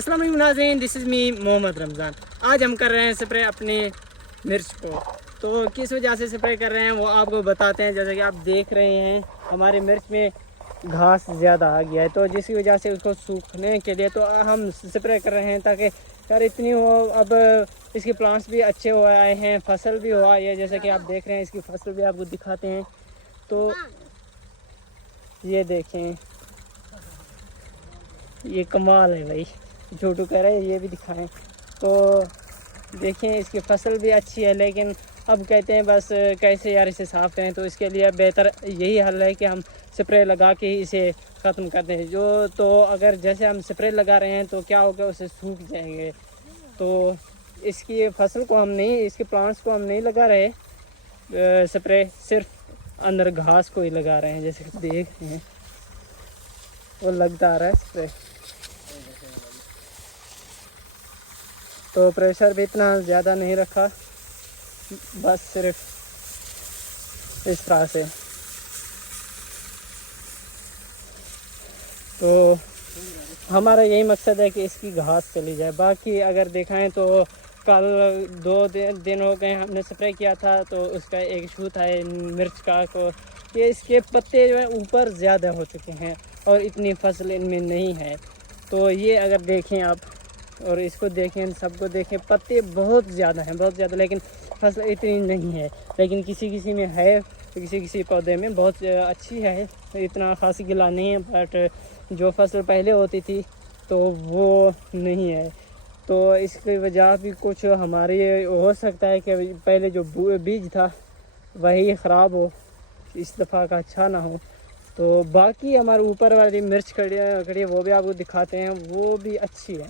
अस्सलाम वालेकुम नाज़रीन, this is me Mohammad Ramzan. आज हम कर रहे हैं स्प्रे अपने मिर्च को। तो किस वजह से स्प्रे कर रहे हैं वो आपको बताते हैं। जैसे कि आप देख रहे हैं हमारे मिर्च में घास ज़्यादा आ गया है, तो जिसकी वजह से उसको सूखने के लिए तो हम स्प्रे कर रहे हैं ताकि यार इतनी हो। अब इसके प्लांट्स भी अच्छे हो आए हैं, फसल भी हो आई है। जैसे कि आप देख रहे हैं इसकी फसल भी आपको दिखाते हैं। तो ये देखें, ये कमाल है भाई, छोटू कह रहे हैं ये भी दिखाएं। तो देखें इसकी फसल भी अच्छी है, लेकिन अब कहते हैं बस कैसे यार इसे साफ़ करें। तो इसके लिए बेहतर यही हल है कि हम स्प्रे लगा के ही इसे ख़त्म कर दें। जो तो अगर जैसे हम स्प्रे लगा रहे हैं तो क्या होगा, उसे सूख जाएंगे। तो इसकी फसल को हम नहीं, इसके प्लांट्स को हम नहीं लगा रहे स्प्रे, सिर्फ अंदर घास को ही लगा रहे हैं। जैसे कि देख रहे हैं वो लगता आ रहा है स्प्रे। तो प्रेशर भी इतना ज़्यादा नहीं रखा, बस सिर्फ इस तरह से। तो हमारा यही मकसद है कि इसकी घास चली जाए। बाकी अगर दिखाएं तो कल 2 दिन हो गए हमने स्प्रे किया था, तो उसका एक इशू था मिर्च का को कि इसके पत्ते जो है ऊपर ज़्यादा हो चुके हैं और इतनी फसल इनमें नहीं है। तो ये अगर देखें आप और इसको देखें, सबको देखें, पत्ते बहुत ज़्यादा हैं, बहुत ज़्यादा, लेकिन फसल इतनी नहीं है। लेकिन किसी किसी में है, किसी किसी पौधे में बहुत अच्छी है, इतना खासी गिला नहीं है। बट जो फसल पहले होती थी तो वो नहीं है। तो इसकी वजह भी कुछ हमारी हो सकता है कि पहले जो बीज था वही ख़राब हो, इस दफ़ा का अच्छा ना हो। तो बाकी हमारे ऊपर वाली मिर्च खड़ी वो भी आपको दिखाते हैं, वो भी अच्छी है।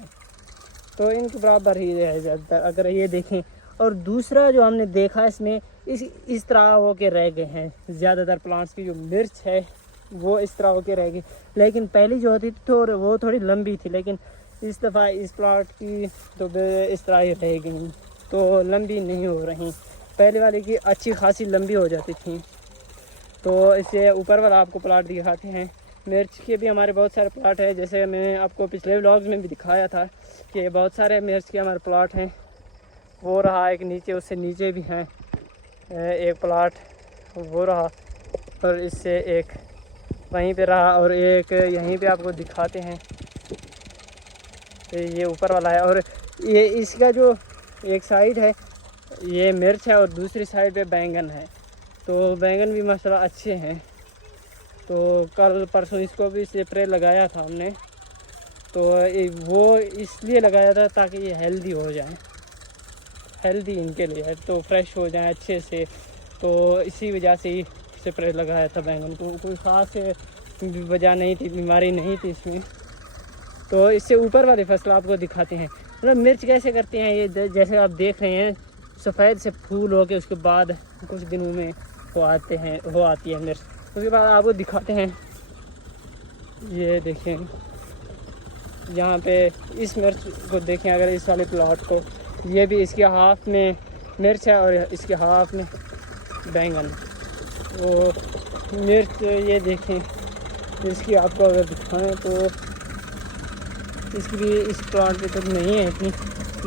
तो इनके बराबर ही है ज़्यादातर अगर ये देखें। और दूसरा जो हमने देखा इसमें इस तरह हो के रह गए हैं ज़्यादातर प्लांट्स की जो मिर्च है वो इस तरह हो के रह गई। लेकिन पहली जो होती थी तो वो थोड़ी लंबी थी, लेकिन इस दफ़ा इस प्लांट की तो इस तरह ही रह गई, तो लंबी नहीं हो रही। पहले वाले की अच्छी खासी लंबी हो जाती थी। तो इससे ऊपर वाला आपको प्लाट दिखाते हैं। मिर्च के भी हमारे बहुत सारे प्लाट हैं, जैसे मैंने आपको पिछले व्लॉग्स में भी दिखाया था कि बहुत सारे मिर्च के हमारे प्लाट हैं। वो रहा एक नीचे, उससे नीचे भी हैं एक प्लाट, वो रहा, और इससे एक वहीं पे रहा, और एक यहीं पे आपको दिखाते हैं। ये ऊपर वाला है, और ये इसका जो एक साइड है ये मिर्च है और दूसरी साइड पे बैंगन है। तो बैंगन भी माशाल्लाह अच्छे हैं। तो कल परसों इसको भी स्प्रे लगाया था हमने। तो वो इसलिए लगाया था ताकि ये हेल्दी हो जाए, हेल्दी इनके लिए है, तो फ्रेश हो जाए अच्छे से। तो इसी वजह से ही स्प्रे लगाया था बैंगन को, कोई ख़ास वजह नहीं थी, बीमारी नहीं थी इसमें। तो इससे ऊपर वाली फसल आपको दिखाते हैं। मतलब मिर्च कैसे करते हैं ये, जैसे आप देख रहे हैं सफ़ेद से फूल हो के उसके बाद कुछ दिनों में वो आती है मिर्च। उसके बाद आपको दिखाते हैं, ये देखें यहाँ पे इस मिर्च को देखें। अगर इस वाले प्लॉट को, ये भी इसके हाफ में मिर्च है और इसके हाफ में बैंगन। वो मिर्च ये देखें, इसकी आपको अगर दिखाएं तो इसकी भी इस प्लांट पे तो नहीं है इतनी,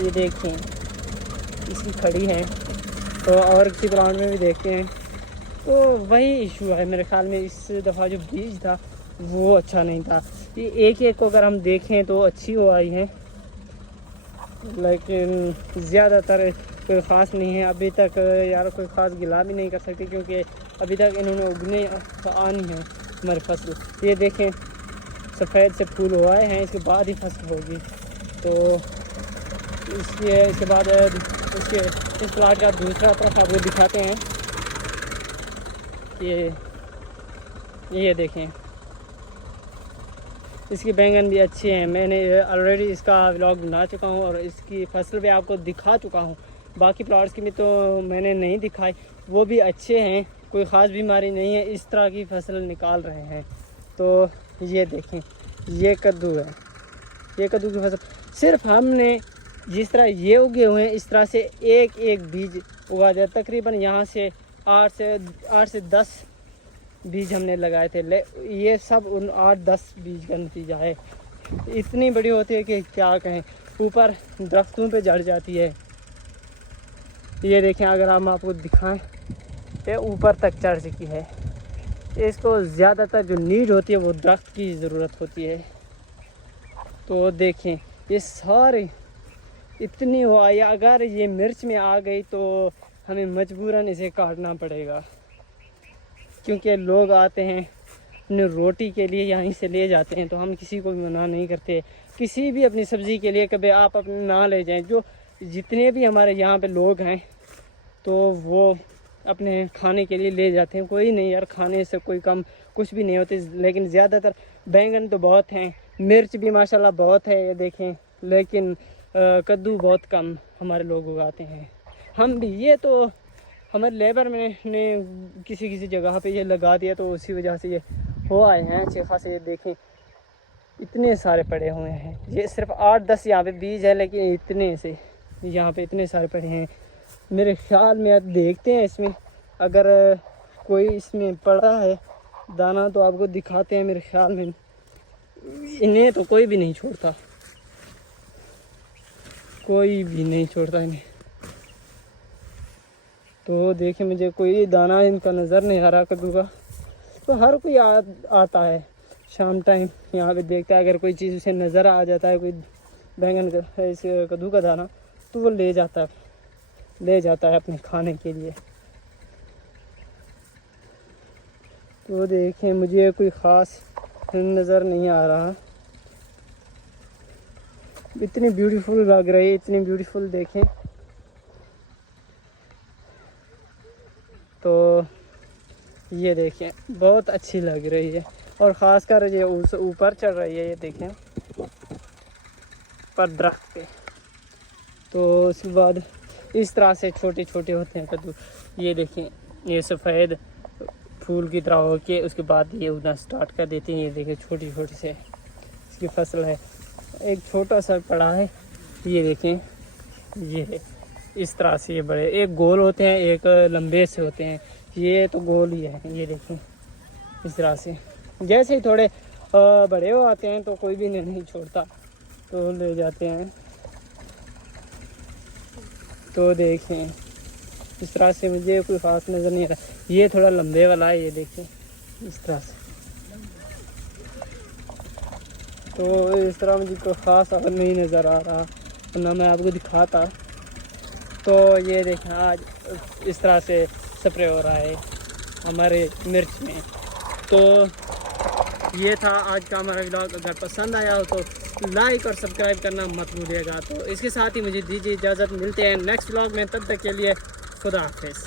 ये देखें इसकी खड़ी है। तो और किसी प्लांट में भी देखते हैं। तो वही इशू है मेरे ख्याल में, इस दफ़ा जो बीज था वो अच्छा नहीं था। ये एक एक को अगर हम देखें तो अच्छी हो आई है, लेकिन ज़्यादातर कोई ख़ास नहीं है अभी तक। यार कोई ख़ास गिला भी नहीं कर सकते क्योंकि अभी तक इन्होंने उगने आनी है हमारी फसल। ये देखें सफ़ेद से फूल हो आए हैं, इसके बाद ही फसल होगी। तो इसके बाद इसके इस प्लाट का दूसरा तरफ आपको दिखाते हैं। ये देखें इसकी बैंगन भी अच्छे हैं। मैंने ऑलरेडी इसका व्लॉग बना चुका हूँ और इसकी फसल भी आपको दिखा चुका हूँ। बाकी प्लॉट्स की भी तो मैंने नहीं दिखाई, वो भी अच्छे हैं, कोई ख़ास बीमारी नहीं है, इस तरह की फसल निकाल रहे हैं। तो ये देखें ये कद्दू है, ये कद्दू की फसल सिर्फ हमने जिस तरह ये उगे हुए हैं इस तरह से एक एक बीज उगा दिया। तकरीबन यहाँ से 8 से 10 बीज हमने लगाए थे। ये सब उन 8-10 बीज का नतीजा है इतनी बड़ी होती है कि क्या कहें, ऊपर दरख्तों पे चढ़ जाती है। ये देखें, अगर हम आपको दिखाएं, ये ऊपर तक चढ़ चुकी है। इसको ज़्यादातर जो नीड होती है वो दरख्त की ज़रूरत होती है। तो देखें, ये सारे इतनी हुआ, या अगर ये मिर्च में आ गई तो हमें मजबूरन इसे काटना पड़ेगा, क्योंकि लोग आते हैं अपनी रोटी के लिए यहीं से ले जाते हैं। तो हम किसी को भी मना नहीं करते, किसी भी अपनी सब्ज़ी के लिए कभी आप अपने ना ले जाएं। जो जितने भी हमारे यहाँ पे लोग हैं तो वो अपने खाने के लिए ले जाते हैं। कोई नहीं यार, खाने से कोई कम कुछ भी नहीं होती, लेकिन ज़्यादातर बैंगन तो बहुत हैं, मिर्च भी माशाल्लाह बहुत है ये देखें, लेकिन कद्दू बहुत कम हमारे लोग उगाते हैं। हम भी, ये तो हमारे लेबर में ने किसी जगह पे ये लगा दिया तो उसी वजह से ये हो आए हैं अच्छे खासे। ये देखें, इतने सारे पड़े हुए हैं। ये सिर्फ 8-10 यहाँ पे बीज है, लेकिन इतने से यहाँ पे इतने सारे पड़े हैं। मेरे ख्याल में अब देखते हैं इसमें अगर कोई इसमें पड़ा है दाना तो आपको दिखाते हैं। मेरे ख्याल में इन्हें तो कोई भी नहीं छोड़ता, कोई भी नहीं छोड़ता इन्हें। तो देखिए, मुझे कोई दाना इनका नज़र नहीं आ रहा कद्दू का। तो हर कोई आता है शाम टाइम यहाँ पे देखता है, अगर कोई चीज़ उसे नज़र आ जाता है, कोई बैंगन का इस कद्दू का दाना, तो वो ले जाता है अपने खाने के लिए। तो देखें, मुझे कोई ख़ास नज़र नहीं आ रहा। इतनी ब्यूटीफुल लग रही है, इतनी ब्यूटीफुल देखें। तो ये देखें, बहुत अच्छी लग रही है, और ख़ासकर ये ऊपर चढ़ रही है, ये देखें पर दरख्त पे। तो उसके बाद इस तरह से छोटे छोटे होते हैं कद्दू। ये देखें, ये सफ़ेद फूल की तरह हो के उसके बाद ये उगना स्टार्ट कर देते हैं। ये देखें, छोटी छोटी से इसकी फसल है। एक छोटा सा पड़ा है, ये देखें, ये इस तरह से ये बड़े, एक गोल होते हैं, एक लंबे से होते हैं। ये तो गोल ही है, ये देखें इस तरह से। जैसे ही थोड़े बड़े हो आते हैं तो कोई भी नहीं छोड़ता, तो ले जाते हैं। तो देखें, इस तरह से मुझे कोई ख़ास नज़र नहीं आ रहा। ये थोड़ा लंबे वाला है, ये देखें इस तरह से। तो इस तरह मुझे कोई ख़ास और नहीं नज़र आ रहा, वरना मैं आपको दिखाता। तो ये देखें, आज इस तरह से स्प्रे हो रहा है हमारे मिर्च में। तो ये था आज का हमारा व्लॉग। अगर पसंद आया हो तो लाइक और सब्सक्राइब करना मत भूलिएगा। तो इसके साथ ही मुझे दीजिए इजाज़त, मिलते हैं नेक्स्ट व्लॉग में। तब तक के लिए खुदा हाफिज़।